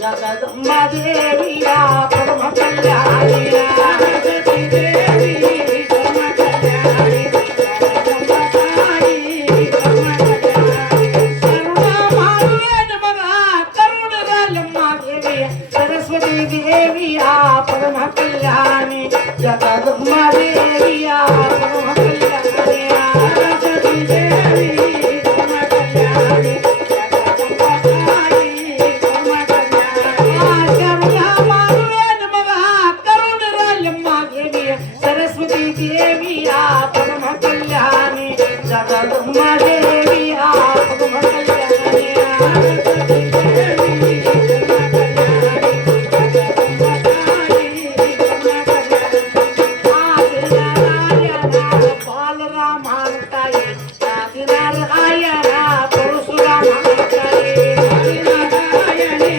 जगदंबा देविया परम कल्याणी जगदंबा देवी परम कल्याणी जगदंबा ताई परम कल्याणी करुणामयी बघा करुणरलम्मा देवी सरस्वती देविया परम कल्याणी जगदंबा देविया परम कल्याणी सरस्वती देवी परम कल्याणी जगदंबा ताई परम सरस्वती देविया परम कल्याणी जगदंबा देविया परम कल्याणी सरस्वती देवी परम कल्याणी जगदंबा ताई परम कल्याणी बालरामांताई आदिनारायणा परशुरामांताई आदिनारायणे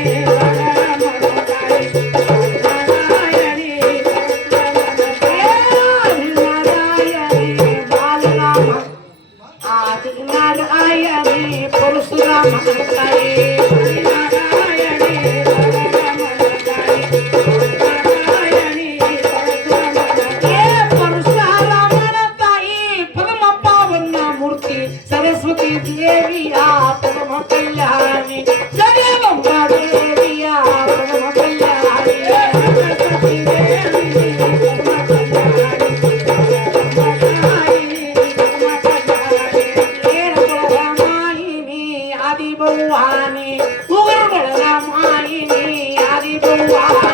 बालरामांताई आदिनारायणे परशुरामांताई आदिनारायणे बालरामांताई परशुरामांताई परम पावन मूर्ती सरस्वती देविया परम कल्याणी जगदंबा देविया परम कल्याणी सरस्वती देवी परम कल्याणी जगदंबा ताई परम कल्याणी रामायणी आदि भवानी उग्र रामायणी आदि भवानी